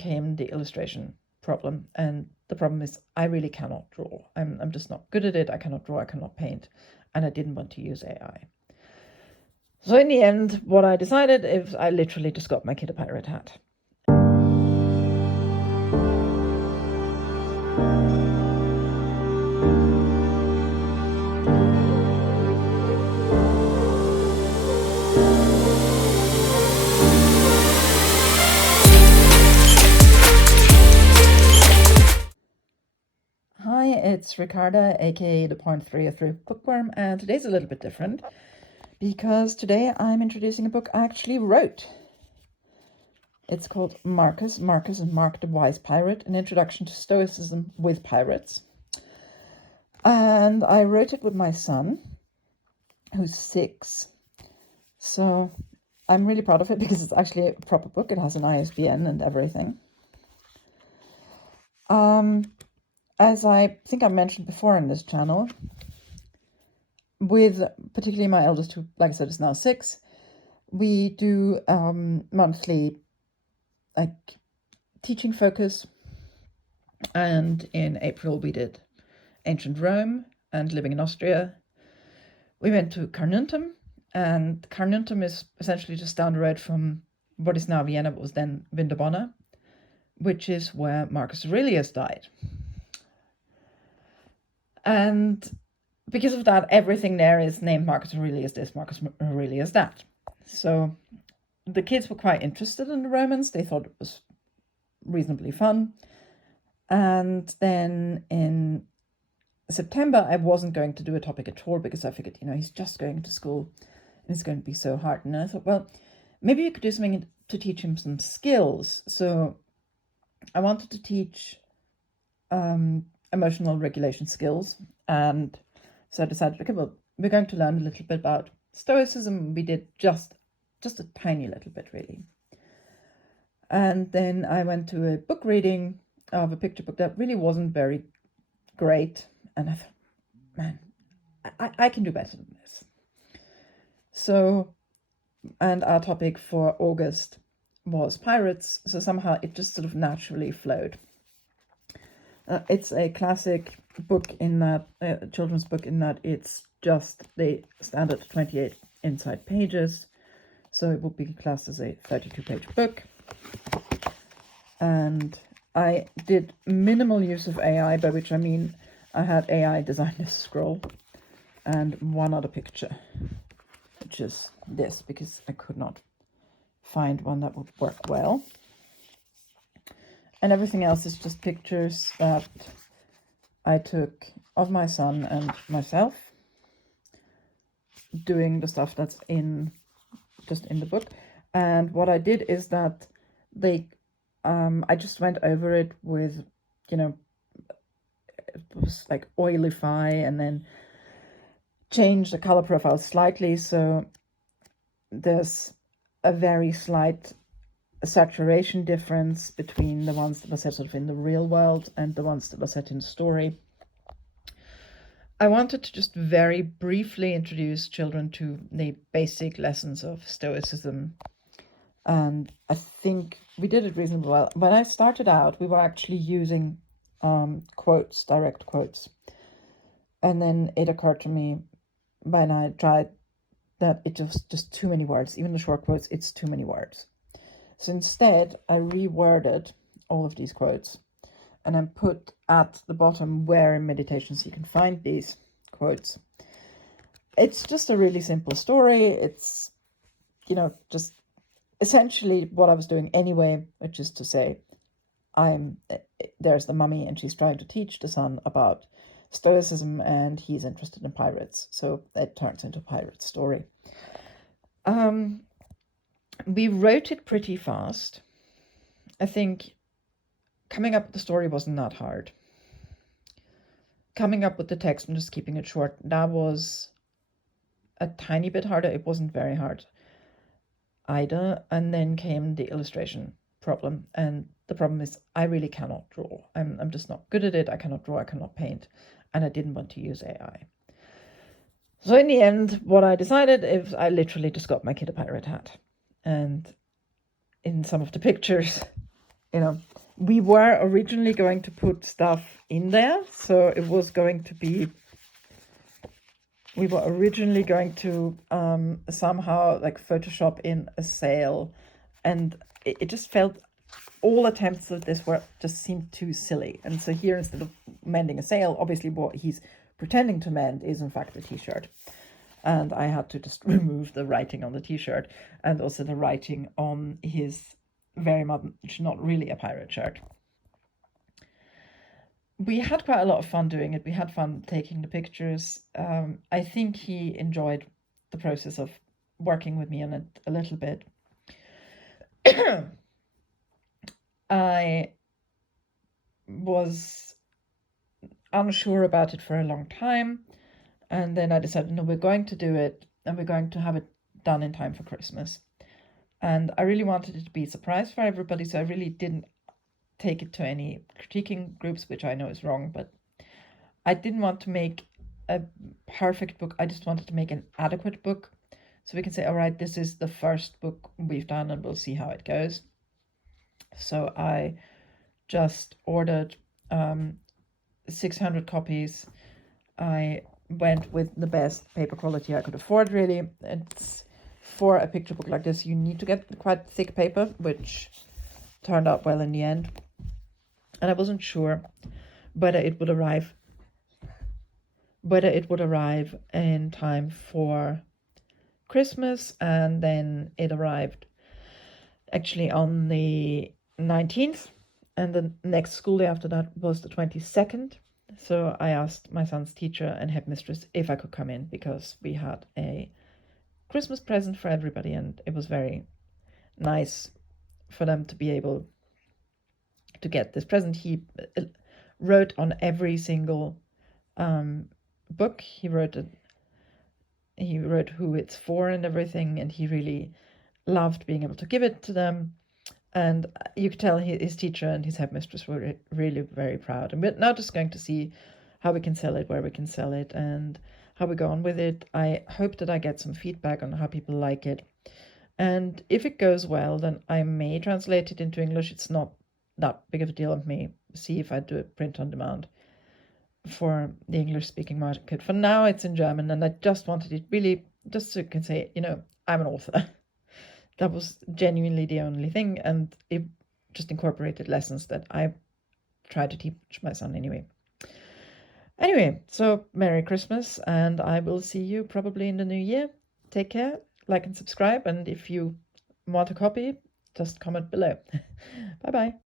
came the illustration problem. And the problem is I really cannot draw. I'm just not good at it. I cannot draw, I cannot paint, and I didn't want to use AI. So in the end, what I decided is I literally just got my kid a pirate hat. Hi, it's Ricarda, aka the 0.303 Bookworm, and today's a little bit different because today I'm introducing a book I actually wrote. It's called Marcus and Mark the Wise Pirate, an introduction to Stoicism with pirates. And I wrote it with my son, who's 6. So I'm really proud of it because it's actually a proper book. It has an ISBN and everything. As I think I mentioned before in this channel, with particularly my eldest, who, like I said, is now 6, we do monthly teaching focus. And in April we did ancient Rome and living in Austria. We went to Carnuntum, and Carnuntum is essentially just down the road from what is now Vienna, but was then Vindobona, which is where Marcus Aurelius died. And because of that, everything there is named Marcus Aurelius this, Marcus Aurelius that. So the kids were quite interested in the Romans. They thought it was reasonably fun. And then in September, I wasn't going to do a topic at all because I figured, he's just going to school and it's going to be so hard. And I thought, well, maybe you could do something to teach him some skills. So I wanted to teach emotional regulation skills. And so I decided, okay, well, we're going to learn a little bit about Stoicism. We did just a tiny little bit, really. And then I went to a book reading of a picture book that really wasn't very great. And I thought, man, I can do better than this. So, and our topic for August was pirates. So somehow it just sort of naturally flowed. It's a classic book in that, children's book in that it's just the standard 28 inside pages. So it would be classed as a 32-page book. And I did minimal use of AI, by which I mean I had AI design this scroll and one other picture, which is this, because I could not find one that would work well. And everything else is just pictures that I took of my son and myself doing the stuff that's just in the book. And what I did is that I just went over it with, it was like oilify, and then changed the color profile slightly. So there's a very slight saturation difference between the ones that were set sort of in the real world and the ones that were set in the story. I wanted to just very briefly introduce children to the basic lessons of Stoicism. And I think we did it reasonably well. When I started out, we were actually using quotes, direct quotes. And then it occurred to me when I tried that it was just too many words. Even the short quotes, it's too many words. So instead, I reworded all of these quotes and then put at the bottom where in Meditations you can find these quotes. It's just a really simple story. It's, just essentially what I was doing anyway, which is to say, there's the mummy and she's trying to teach the son about Stoicism and he's interested in pirates. So it turns into a pirate story. We wrote it pretty fast. I think coming up with the story wasn't that hard. Coming up with the text and just keeping it short, that was a tiny bit harder. It wasn't very hard either. And then came the illustration problem. And the problem is I really cannot draw. I'm just not good at it. I cannot draw, I cannot paint. And I didn't want to use AI. So in the end, what I decided is I literally just got my kid a pirate hat. And in some of the pictures, you know, we were originally going to put stuff in there, so it was going to be, we were originally going to somehow like Photoshop in a sale, and it just felt, all attempts at this were just seemed too silly. And so here, instead of mending a sale, obviously what he's pretending to mend is in fact a t-shirt. And I had to just remove the writing on the t-shirt and also the writing on his very much not really a pirate shirt. We had quite a lot of fun doing it. We had fun taking the pictures. I think he enjoyed the process of working with me on it a little bit. I was unsure about it for a long time, and then I decided, no, we're going to do it, and we're going to have it done in time for Christmas. And I really wanted it to be a surprise for everybody, so I really didn't take it to any critiquing groups, which I know is wrong, but I didn't want to make a perfect book. I just wanted to make an adequate book, so we can say, all right, this is the first book we've done and we'll see how it goes. So I just ordered 600 copies. I went with the best paper quality I could afford, really. It's, for a picture book like this, you need to get quite thick paper, which turned out well in the end. And I wasn't sure whether it would arrive in time for Christmas, and then it arrived actually on the 19th, and the next school day after that was the 22nd. So I asked my son's teacher and headmistress if I could come in, because we had a Christmas present for everybody, and it was very nice for them to be able to get this present. He wrote on every single book. He wrote who it's for and everything, and he really loved being able to give it to them. And you could tell his teacher and his headmistress were really very proud. And we're now just going to see how we can sell it, where we can sell it, and how we go on with it. I hope that I get some feedback on how people like it. And if it goes well, then I may translate it into English. It's not that big of a deal. I may see if I do it print on demand for the English-speaking market. For now, it's in German, and I just wanted it really just so you can say, I'm an author. That was genuinely the only thing, and it just incorporated lessons that I try to teach my son anyway. Anyway, so Merry Christmas, and I will see you probably in the new year. Take care, like and subscribe, and if you want a copy, just comment below. Bye-bye.